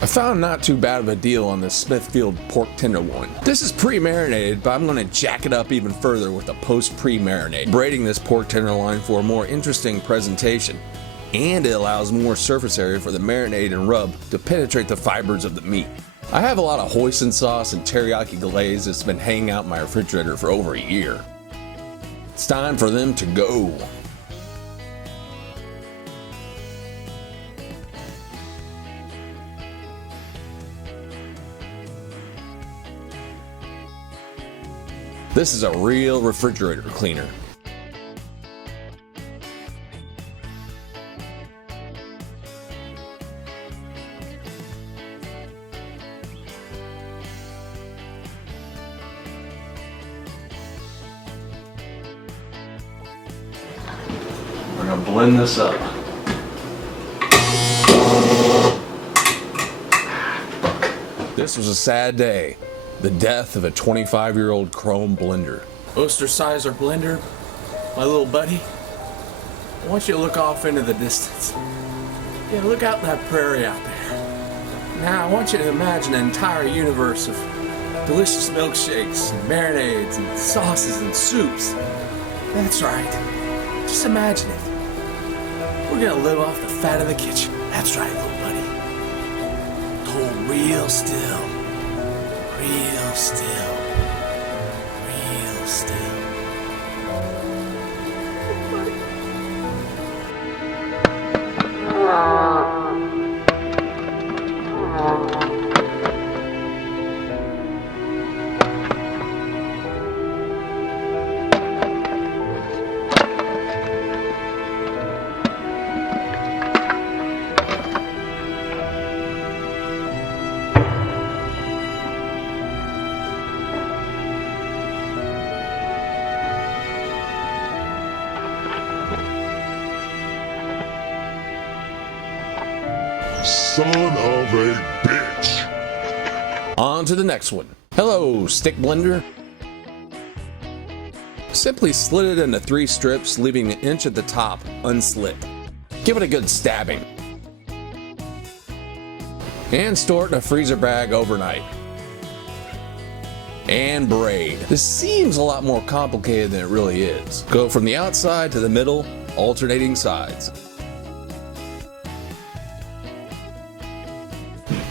I found not too bad of a deal on this Smithfield pork tenderloin. This is pre-marinated, but I'm going to jack it up even further with a post-pre-marinade, braiding this pork tenderloin for a more interesting presentation. And it allows more surface area for the marinade and rub to penetrate the fibers of the meat. I have a lot of hoisin sauce and teriyaki glaze that's been hanging out in my refrigerator for over a year. It's time for them to go. This is a real refrigerator cleaner. We're gonna blend this up. This was a sad day. The death of a 25-year-old chrome blender. Ostersizer blender, my little buddy. I want you to look off into the distance. Yeah, look out in that prairie out there. Now I want you to imagine an entire universe of delicious milkshakes and marinades and sauces and soups. That's right. Just imagine it. We're gonna live off the fat of the kitchen. That's right, little buddy. Hold real still. Real still. Real still. Son of a bitch. On to the next one. Hello, stick blender. Simply slit it into 3 strips, leaving an inch at the top unslit. Give it a good stabbing. And store it in a freezer bag overnight. And braid. This seems a lot more complicated than it really is. Go from the outside to the middle, alternating sides.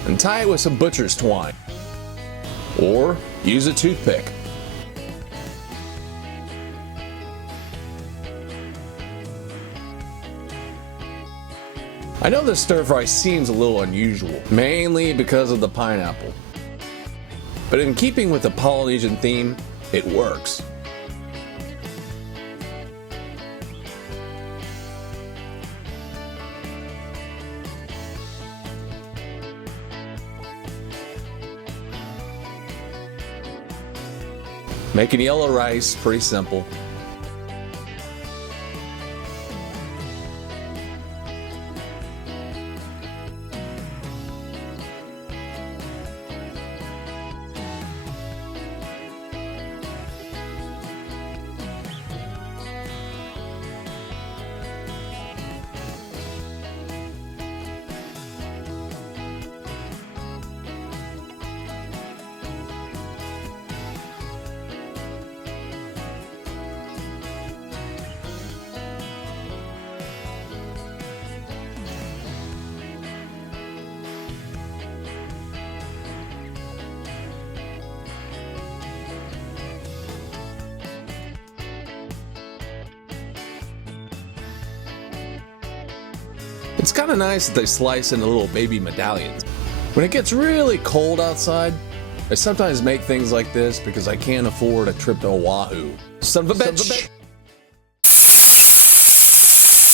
And tie it with some butcher's twine. Or use a toothpick. I know this stir fry seems a little unusual, mainly because of the pineapple. But in keeping with the Polynesian theme, it works. Making yellow rice, pretty simple. It's kind of nice that they slice into little baby medallions. When it gets really cold outside, I sometimes make things like this because I can't afford a trip to Oahu. Son of a bitch!